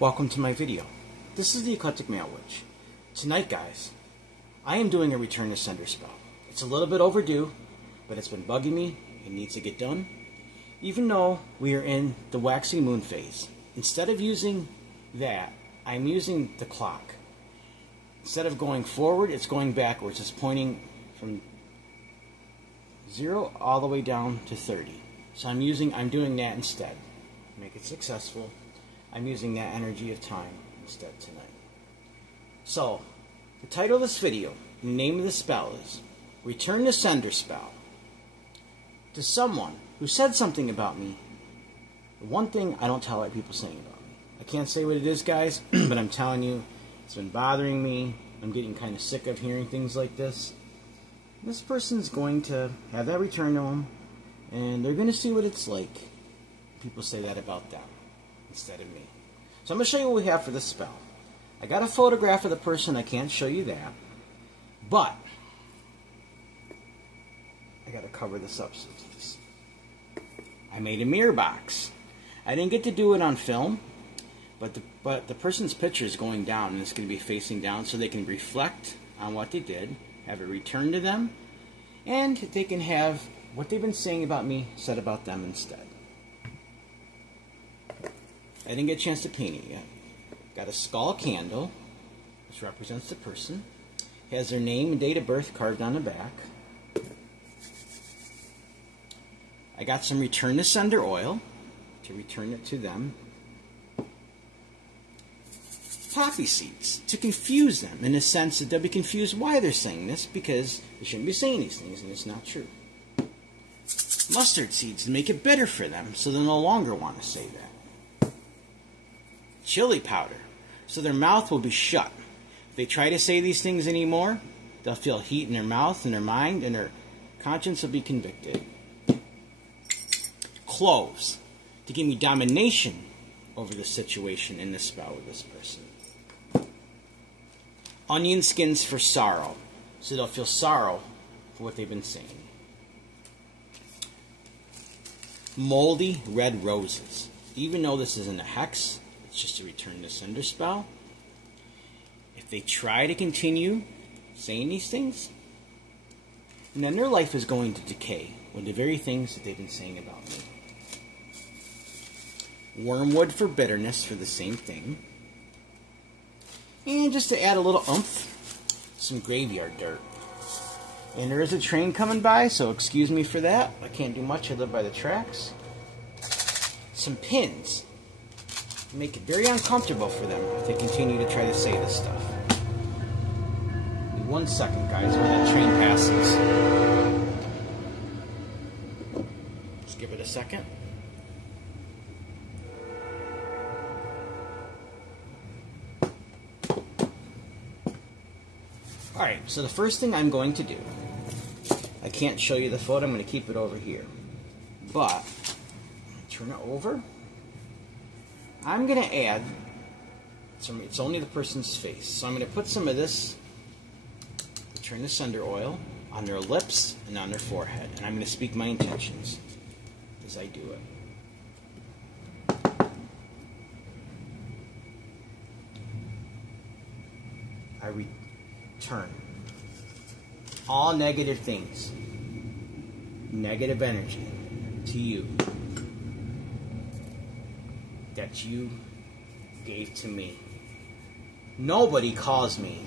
Welcome to my video. This is the Eclectic Male Witch. Tonight, guys, I am doing a Return to Sender spell. It's a little bit overdue, but it's been bugging me. It needs to get done. Even though we are in the waxing moon phase, instead of using that, I'm using the clock. Instead of going forward, it's going backwards. It's pointing from 0 all the way down to 30. So I'm doing that instead. Make it successful. I'm using that energy of time instead tonight. So, the title of this video, the name of the spell is Return to Sender Spell. To someone who said something about me, the one thing I don't tell people saying about me. I can't say what it is, guys, but I'm telling you, it's been bothering me. I'm getting kind of sick of hearing things like this. This person's going to have that return to them, and they're going to see what it's like. People say that about them instead of me. So I'm going to show you what we have for this spell. I got a photograph of the person. I can't show you that, but I got to cover this up. I made a mirror box. I didn't get to do it on film, but the person's picture is going down, and it's going to be facing down so they can reflect on what they did, have it returned to them, and they can have what they've been saying about me said about them instead. I didn't get a chance to paint it yet. Got a skull candle, which represents the person. Has their name and date of birth carved on the back. I got some Return to Sender oil to return it to them. Poppy seeds to confuse them in the sense that they'll be confused why they're saying this, because they shouldn't be saying these things and it's not true. Mustard seeds to make it bitter for them so they'll no longer want to say that. Chili powder so their mouth will be shut. If they try to say these things anymore, they'll feel heat in their mouth and their mind, and their conscience will be convicted. Cloves to give me domination over the situation in the spell with this person. Onion skins for sorrow, so they'll feel sorrow for what they've been saying. Moldy red roses. Even though this isn't a hex, it's just a Return to Sender spell. If they try to continue saying these things, and then their life is going to decay with the very things that they've been saying about me. Wormwood for bitterness for the same thing. And just to add a little oomph, some graveyard dirt. And there is a train coming by, so excuse me for that. I can't do much. I live by the tracks. Some pins. Make it very uncomfortable for them if they continue to try to say this stuff. In 1 second, guys, when that train passes. Just give it a second. Alright, so the first thing I'm going to do, I can't show you the photo, I'm going to keep it over here. But, turn it over. I'm going to add some, it's only the person's face. So I'm going to put some of this Return to Sender oil on their lips and on their forehead. And I'm going to speak my intentions as I do it. I return all negative things, negative energy to you that you gave to me. Nobody calls me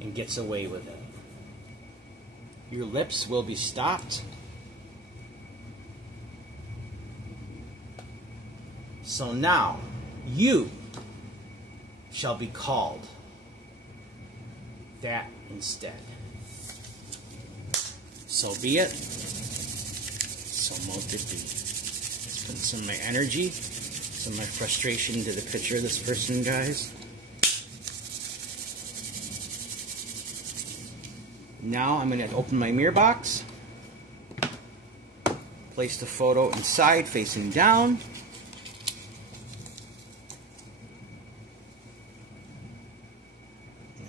and gets away with it. Your lips will be stopped. So now you shall be called that instead. So be it. So mote it be. Let's put some of my energy, some of my frustration into the picture of this person, guys. Now I'm going to open my mirror box. Place the photo inside, facing down.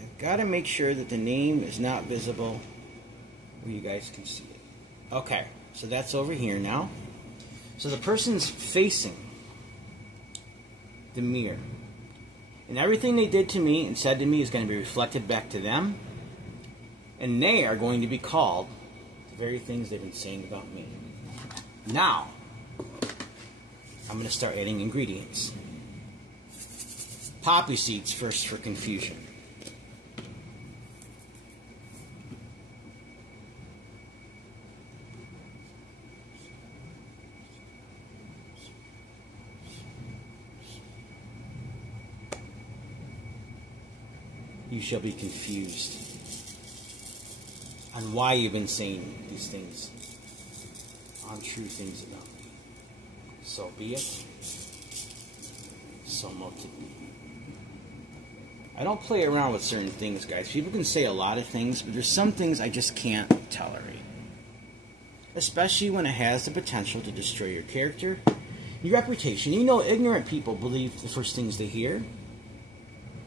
I've got to make sure that the name is not visible where you guys can see it. Okay, so that's over here now. So the person's facing the mirror. And everything they did to me and said to me is going to be reflected back to them. And they are going to be called the very things they've been saying about me. Now, I'm going to start adding ingredients. Poppy seeds first for confusion. You shall be confused on why you've been saying these things, untrue things about me. So be it, so mote it be. I don't play around with certain things, guys. People can say a lot of things, but there's some things I just can't tolerate. Especially when it has the potential to destroy your character, your reputation. You know, ignorant people believe the first things they hear,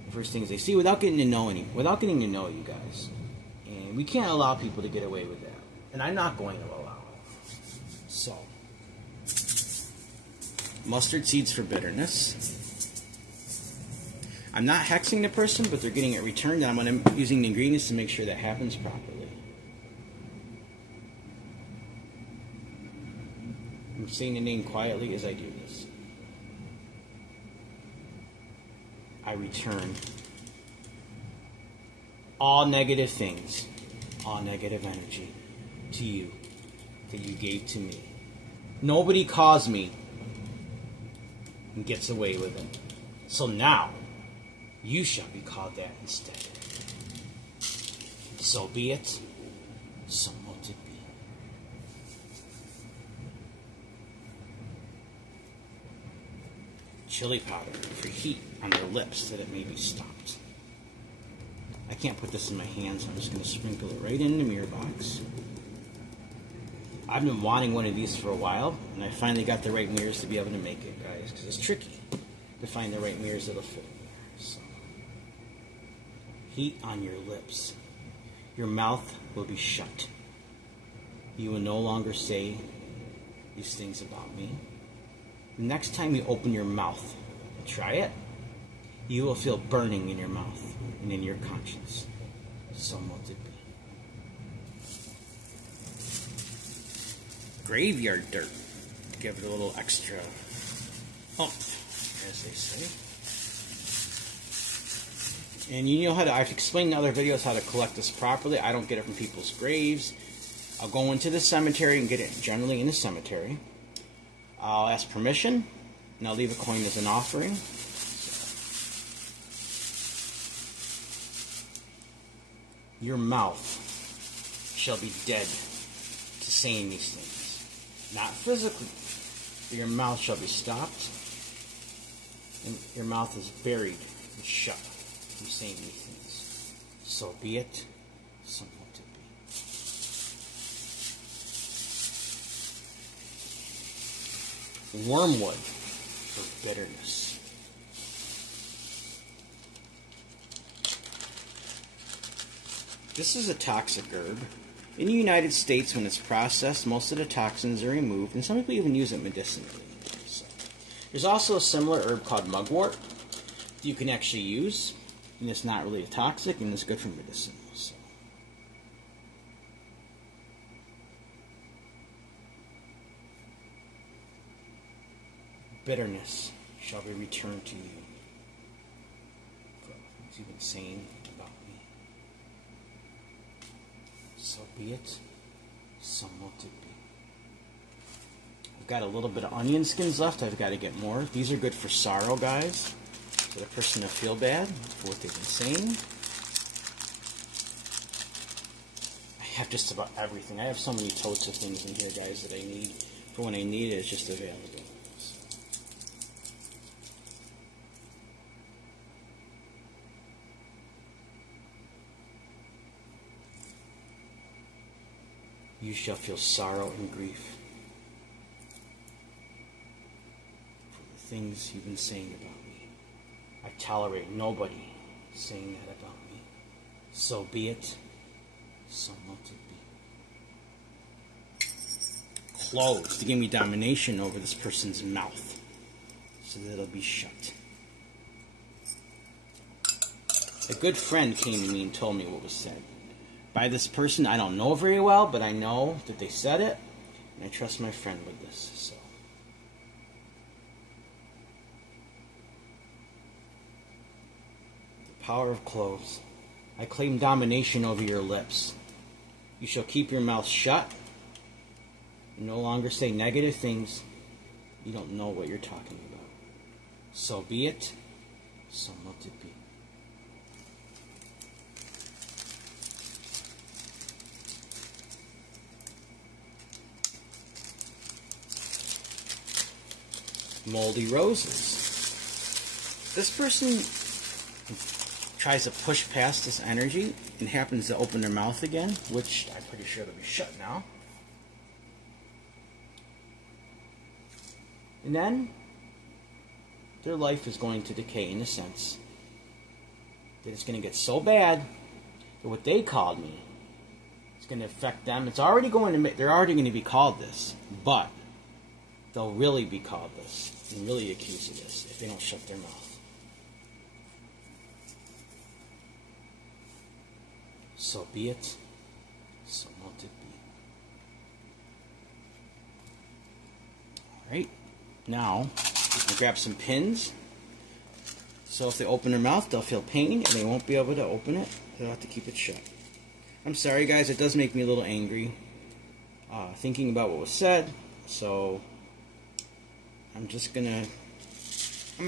the first things they see, without getting to know you guys. And we can't allow people to get away with that. And I'm not going to allow it. So, mustard seeds for bitterness. I'm not hexing the person, but they're getting it returned, and I'm using the ingredients to make sure that happens properly. I'm saying the name quietly as I do this. I return all negative things, all negative energy to you that you gave to me. Nobody caused me and gets away with it. So now, you shall be called that instead. So be it, so mote it be. Chili powder for heat on their lips that it may be stopped. I can't put this in my hands, I'm just going to sprinkle it right in the mirror box. I've been wanting one of these for a while, and I finally got the right mirrors to be able to make it, guys, because it's tricky to find the right mirrors that'll fit. So, heat on your lips. Your mouth will be shut. You will no longer say these things about me. The next time you open your mouth, try it, you will feel burning in your mouth and in your conscience. So mote it be. Graveyard dirt. Give it a little extra oomph, as they say. And you know how to, I've explained in other videos how to collect this properly. I don't get it from people's graves. I'll go into the cemetery and get it generally in the cemetery. I'll ask permission, and I'll leave a coin as an offering. Your mouth shall be dead to saying these things. Not physically, but your mouth shall be stopped, and your mouth is buried and shut from saying these things. So be it, so mote it be. Wormwood for bitterness. This is a toxic herb. In the United States, when it's processed, most of the toxins are removed, and some people even use it medicinally. So, there's also a similar herb called mugwort that you can actually use, and it's not really toxic, and it's good for medicine. So. Bitterness shall be returned to you. As you've been saying about me. So be it, so mote it be. I've got a little bit of onion skins left. I've got to get more. These are good for sorrow, guys. For the person to feel bad for what they've been saying. I have just about everything. I have so many totes of things in here, guys, that I need. For when I need it, it's just available. You shall feel sorrow and grief for the things you've been saying about me. I tolerate nobody saying that about me. So be it, so mote it be. Close to give me domination over this person's mouth, so that it'll be shut. A good friend came to me and told me what was said. By this person I don't know very well, but I know that they said it, and I trust my friend with this. So, the power of clothes. I claim domination over your lips. You shall keep your mouth shut and no longer say negative things. You don't know what you're talking about. So be it, so let it be. Moldy roses. This person tries to push past this energy and happens to open their mouth again, which I'm pretty sure they'll be shut now. And then their life is going to decay in a sense that it's going to get so bad that what they called me is going to affect them. It's already going to. They're already going to be called this, but they'll really be called this and really accused of this if they don't shut their mouth. So be it, so let it be. Alright, now we can grab some pins. So if they open their mouth, they'll feel pain and they won't be able to open it. They'll have to keep it shut. I'm sorry guys, it does make me a little angry thinking about what was said, so I'm gonna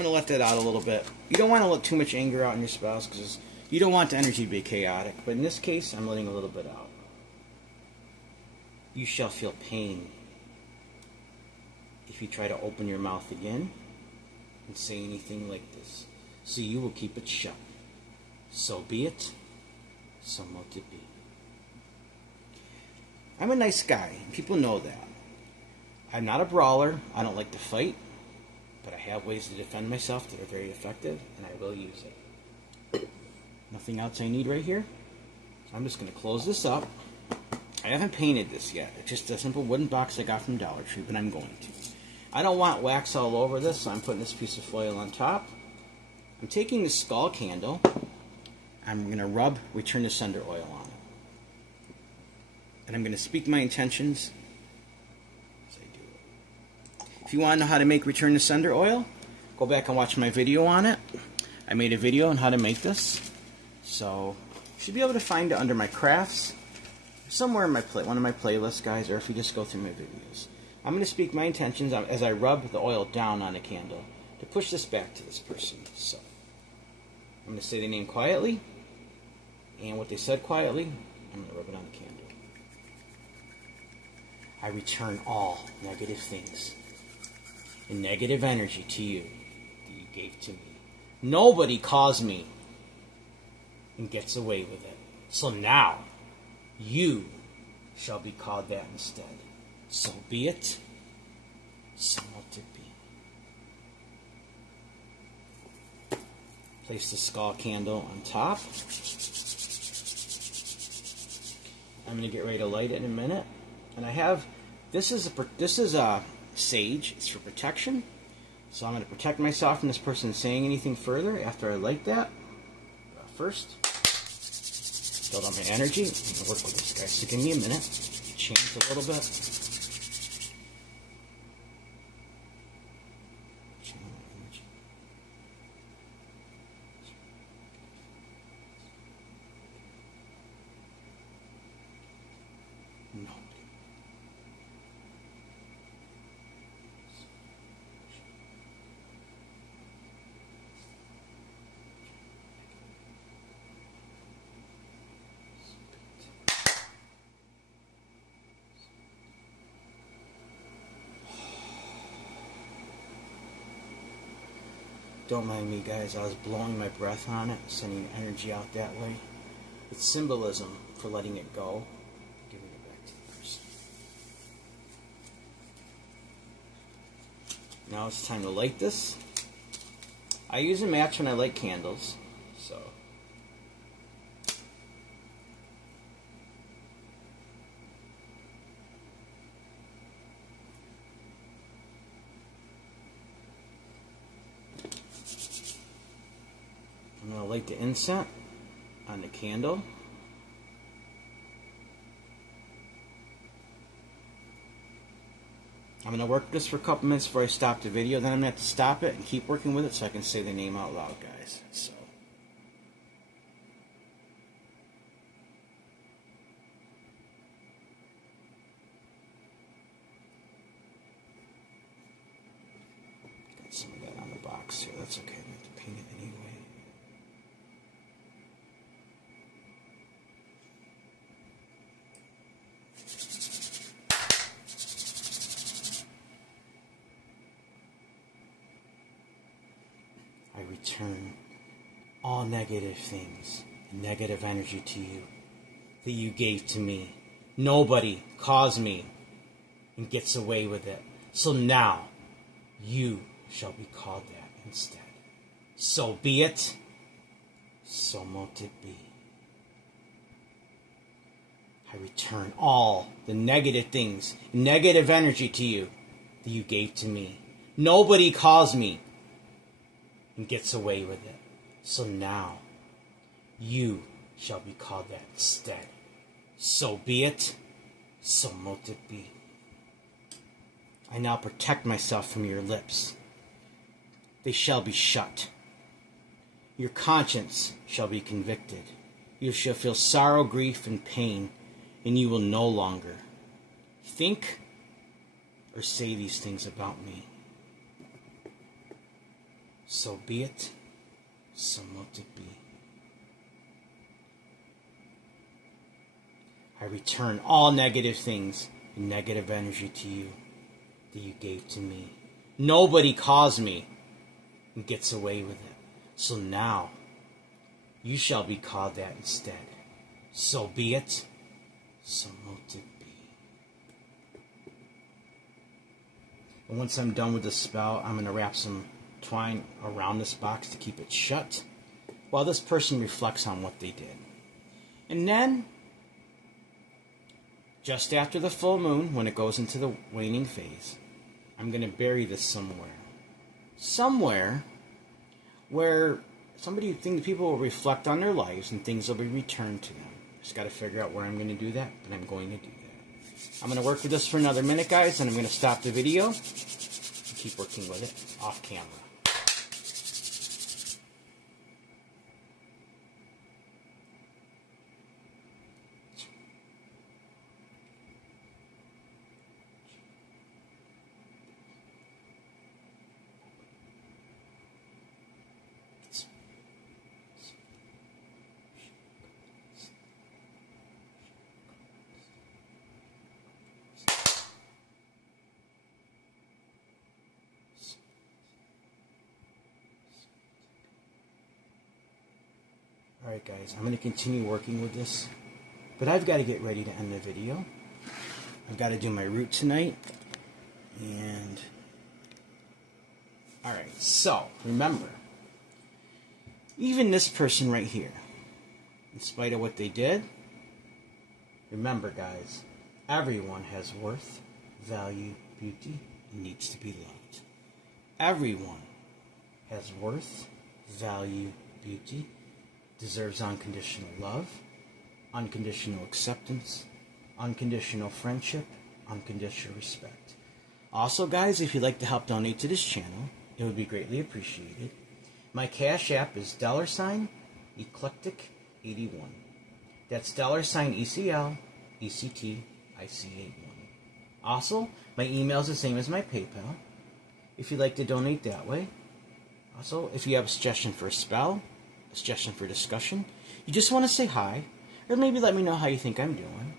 let that out a little bit. You don't want to let too much anger out on your spouse because you don't want the energy to be chaotic. But in this case, I'm letting a little bit out. You shall feel pain if you try to open your mouth again and say anything like this. So you will keep it shut. So be it. So let it be. I'm a nice guy. People know that. I'm not a brawler. I don't like to fight. But I have ways to defend myself that are very effective, and I will use it. Nothing else I need right here. So I'm just going to close this up. I haven't painted this yet. It's just a simple wooden box I got from Dollar Tree, but I'm going to. I don't want wax all over this, so I'm putting this piece of foil on top. I'm taking the skull candle. I'm going to rub Return to Sender oil on it. And I'm going to speak my intentions as I do it. If you want to know how to make Return to Sender oil, go back and watch my video on it. I made a video on how to make this. So, you should be able to find it under my crafts. Somewhere in my one of my playlists, guys, or if you just go through my videos. I'm going to speak my intentions as I rub the oil down on a candle to push this back to this person. So, I'm going to say the name quietly, and what they said quietly, I'm going to rub it on the candle. I return all negative things and negative energy to you that you gave to me. Nobody calls me and gets away with it. So now, you shall be called that instead. So be it, so let it be. Place the skull candle on top. I'm going to get ready to light it in a minute. And I have, this is a sage. It's for protection. So I'm going to protect myself from this person saying anything further after I light that. First, build up my energy. I'm going to work with this guy. So give me a minute. Change a little bit. No. Don't mind me, guys. I was blowing my breath on it, sending energy out that way. It's symbolism for letting it go. Giving it back to the person. Now it's time to light this. I use a match when I light candles, so. I'm going to light the incense. candle. I'm going to work this for a couple minutes before I stop the video. Then I'm going to have to stop it and keep working with it so I can say the name out loud, guys. So. Got some of that on the box here. That's okay. I'm going to have to paint it anyway. I return all negative things and negative energy to you that you gave to me. Nobody caused me and gets away with it. So now you shall be called that instead. So be it. So mote it be. I return all the negative things, negative energy to you that you gave to me. Nobody caused me and gets away with it. So now, you shall be called that instead. So be it, so mote it be. I now protect myself from your lips. They shall be shut. Your conscience shall be convicted. You shall feel sorrow, grief, and pain, and you will no longer think or say these things about me. So be it, so mote it be. I return all negative things and negative energy to you that you gave to me. Nobody caused me and gets away with it. So now, you shall be called that instead. So be it, so mote it be. And once I'm done with the spell, I'm going to wrap some twine around this box to keep it shut while this person reflects on what they did. And then, just after the full moon, when it goes into the waning phase, I'm going to bury this somewhere. Somewhere where people will reflect on their lives and things will be returned to them. Just got to figure out where I'm going to do that, but I'm going to do that. I'm going to work with this for another minute, guys, and I'm going to stop the video and keep working with it off camera. Alright guys, I'm going to continue working with this, but I've got to get ready to end the video. I've got to do my root tonight, and alright, so remember, even this person right here, in spite of what they did, remember guys, everyone has worth, value, beauty, and needs to be loved. Everyone has worth, value, beauty, deserves unconditional love, unconditional acceptance, unconditional friendship, unconditional respect. Also, guys, if you'd like to help donate to this channel, it would be greatly appreciated. My Cash App is $Eclectic81. That's $ECL ECTIC81. Also, my email is the same as my PayPal, if you'd like to donate that way. Also, if you have a suggestion for a spell, a suggestion for discussion, you just want to say hi, or maybe let me know how you think I'm doing.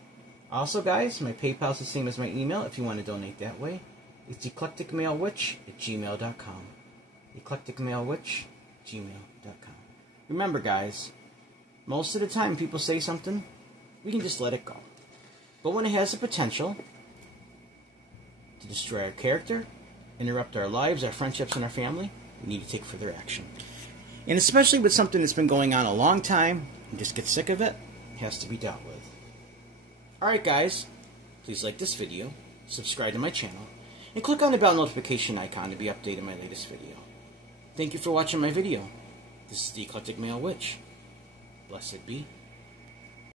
Also, guys, my PayPal is the same as my email if you want to donate that way. It's eclecticmalewitch@gmail.com. eclecticmalewitch@gmail.com. Remember, guys, most of the time people say something, we can just let it go. But when it has the potential to destroy our character, interrupt our lives, our friendships, and our family, we need to take further action. And especially with something that's been going on a long time, and just get sick of it, it has to be dealt with. Alright guys, please like this video, subscribe to my channel, and click on the bell notification icon to be updated on my latest video. Thank you for watching my video. This is the Eclectic Male Witch. Blessed be.